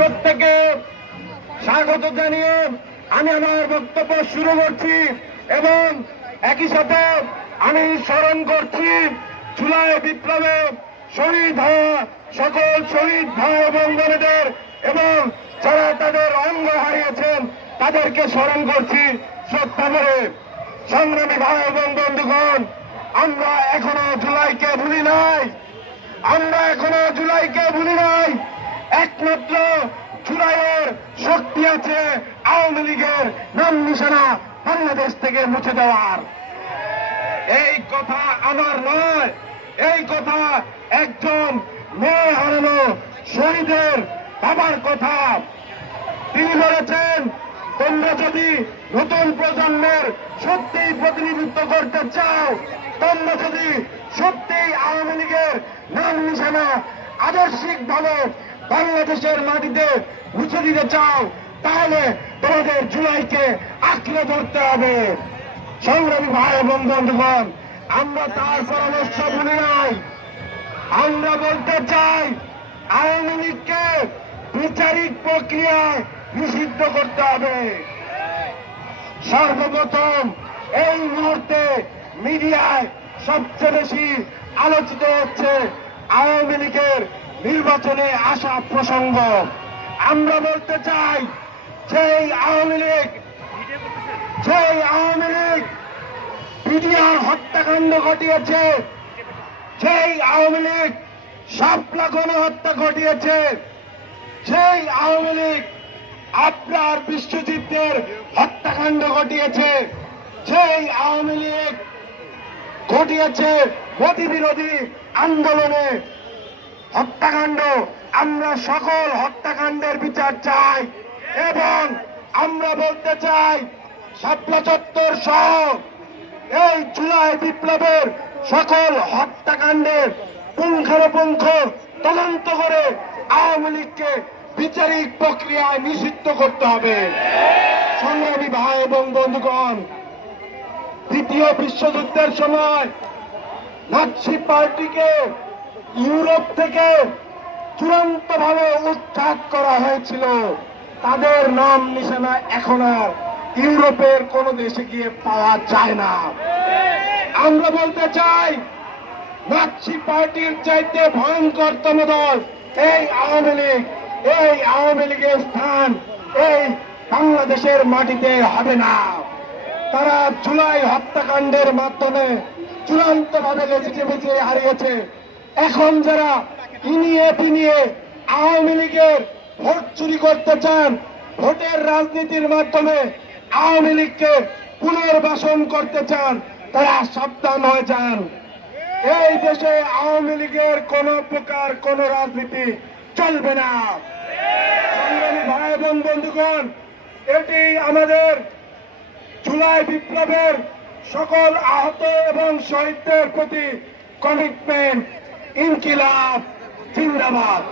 প্রত্যেকে স্বাগত জানিয়ে আমি আমার বক্তব্য শুরু করছি এবং একই সাথে আমি স্মরণ করছি জুলাই বিপ্লবে শহীদ হওয়া সকল শহীদ ভাই এবং বোনেদের এবং যারা তাদের অঙ্গ হারিয়েছেন তাদেরকে স্মরণ করছি শ্রদ্ধা করে সংগ্রামী ভাই এবং বন্ধুগণ, আমরা এখনও জুলাইকে ভুলি নাই। আমরা এখনও জুলাইকে ভুলি নাই। একমাত্র আছে আওয়ামী লীগের নাম নিশানা বাংলাদেশ থেকে মুছে দেওয়ার। এই কথা আমার নয়, এই কথা একজন মেয়ে হারানো শহীদের বাবার কথা। তিনি বলেছেন, তোমরা যদি নতুন প্রজন্মের সত্যি প্রতিনিধিত্ব করতে চাও, তোমরা যদি সত্যি আওয়ামী লীগের নাম নিশানা আদর্শিক ভাবে বাংলাদেশের মাটিতে মুছে দিতে চাও তাহলে তোমাদের জুলাইকে আঁকড়ে ধরতে হবে। সংগ্রামী ভাই এবং বন্ধুগণ, আমরা তার পরামর্শ ভুলি নাই। আমরা বলতে চাই, আওয়ামী লীগকে বিচারিক প্রক্রিয়ায় নিষিদ্ধ করতে হবে। সর্বপ্রথম এই মুহূর্তে মিডিয়ায় সবচেয়ে বেশি আলোচিত হচ্ছে আওয়ামী লীগের নির্বাচনে আসা প্রসঙ্গ। আমরা বলতে চাই সেই আওয়ামী লীগ, সেই আওয়ামী লীগ বিডিআর হত্যাকাণ্ড ঘটিয়েছে। সেই আওয়ামী লীগ শাপলা গণহত্যা ঘটিয়েছে। সেই আওয়ামী লীগ আপনার বিশ্বজিৎদের হত্যাকাণ্ড ঘটিয়েছে। সেই আওয়ামী লীগ ঘটিয়েছে মোদী বিরোধী আন্দোলনে। হত্যাকাণ্ড, আমরা সকল হত্যাকাণ্ডের বিচার চাই। এবং আমরা বলতে চাই, শাপলা চত্বর সহ এই জুলাই বিপ্লবের সকল হত্যাকাণ্ডের পুঙ্খানুপুঙ্খ তদন্ত করে আওয়ামী লীগকে বিচারিক প্রক্রিয়ায় নিষিদ্ধ করতে হবে। সংগ্রামী ভাই এবং বন্ধুগণ, দ্বিতীয় বিশ্বযুদ্ধের সময় নাৎসি পার্টিকে ইউরোপ থেকে চূড়ান্ত ভাবে উৎখাত করা হয়েছিল। তাদের নাম নিশানা এখন আর ইউরোপের কোন দেশে গিয়ে পাওয়া যায় না। আমরা বলতে চাই, নাৎসি পার্টির চাইতে ভয়ঙ্করতম দল এই আওয়ামী লীগ, এই আওয়ামী লীগের স্থান এই বাংলাদেশের মাটিতে হবে না। তারা জুলাই হত্যাকাণ্ডের মাধ্যমে চূড়ান্ত ভাবে হারিয়েছে। এখন যারা ইনিয়ে পিনিয়ে আওয়ামী লীগের ভোট চুরি করতে চান, ভোটের রাজনীতির মাধ্যমে আওয়ামী লীগকে পুনর্বাসন করতে চান, তারা সাবধান হয়ে যান। এই দেশে আওয়ামী লীগের কোন প্রকার কোন রাজনীতি চলবে না। ভাই এবং বন্ধুগণ, এটি আমাদের জুলাই বিপ্লবের সকল আহত এবং শহীদদের প্রতি কমিটমেন্ট ইনকিলাব, জিন্দাবাদ।